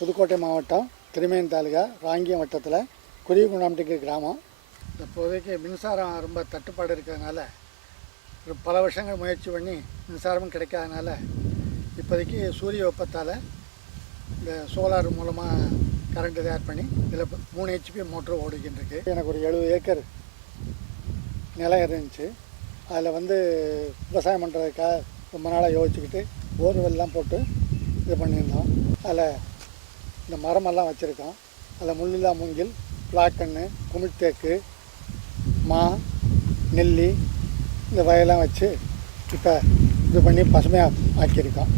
புதுக்கோட்டை மாவட்டம் திருமேன் தாலுகா ராங்கியம் வட்டத்தில் குருவிகுண்டாம்பட்டிக்கு கிராமம். இப்போதைக்கு மின்சாரம் ரொம்ப தட்டுப்பாடு இருக்கிறதுனால பல வருஷங்கள் முயற்சி பண்ணி மின்சாரமும் கிடைக்காதனால இப்போதைக்கு சூரிய வெப்பத்தால் இந்த சோலார் மூலமாக கரண்ட்டு தயார் பண்ணி இதில் 3 HP மோட்ரு ஓடிக்கிட்டு எனக்கு ஒரு 70 ஏக்கர் நிலம் இருந்துச்சு. அதில் விவசாயம் பண்ணுறதுக்காக ரொம்ப நாளாக யோசிச்சுக்கிட்டு போர்வெல்லாம் போட்டு இது பண்ணியிருந்தோம். அதில் இந்த மரமெல்லாம் வச்சுருக்கோம். அதில் முள்ளில்லா மூங்கில், பிளாக்கண்ணு, குமிழ்தேக்கு, மா, நெல்லி இந்த வகையெல்லாம் வச்சு இப்போ இது பண்ணி பசுமையாக ஆக்கியிருக்கோம்.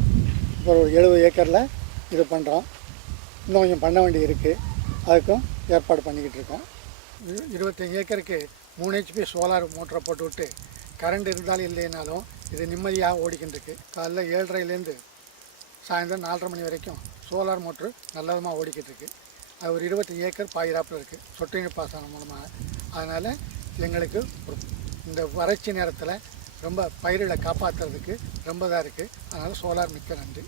இப்போ ஒரு 70 ஏக்கரில் இது பண்ணுறோம். இன்னும் கொஞ்சம் பண்ண வேண்டி இருக்குது. அதுக்கும் ஏற்பாடு பண்ணிக்கிட்டு இருக்கோம். 25 ஏக்கருக்கு 3 HP சோலார் மோட்டரை போட்டு விட்டு கரண்ட் இருந்தாலும் இல்லைனாலும் இது நிம்மதியாக ஓடிக்கிட்டு இருக்குது. காலைல 7:30லேருந்து சாயந்தரம் 4:30 மணி வரைக்கும் சோலார் மோட்ரு நல்ல விதமாக ஓடிக்கிட்டு இருக்குது. அது ஒரு 25 ஏக்கர் பாயிராப்பில் இருக்குது சொட்டு நீர் பாசனம் மூலமாக. அதனால் எங்களுக்கு இந்த வறட்சி நேரத்தில் ரொம்ப பயிர்களை காப்பாற்றுறதுக்கு ரொம்ப இதாக இருக்குது. அதனால் சோலார் மிக்க நன்றி.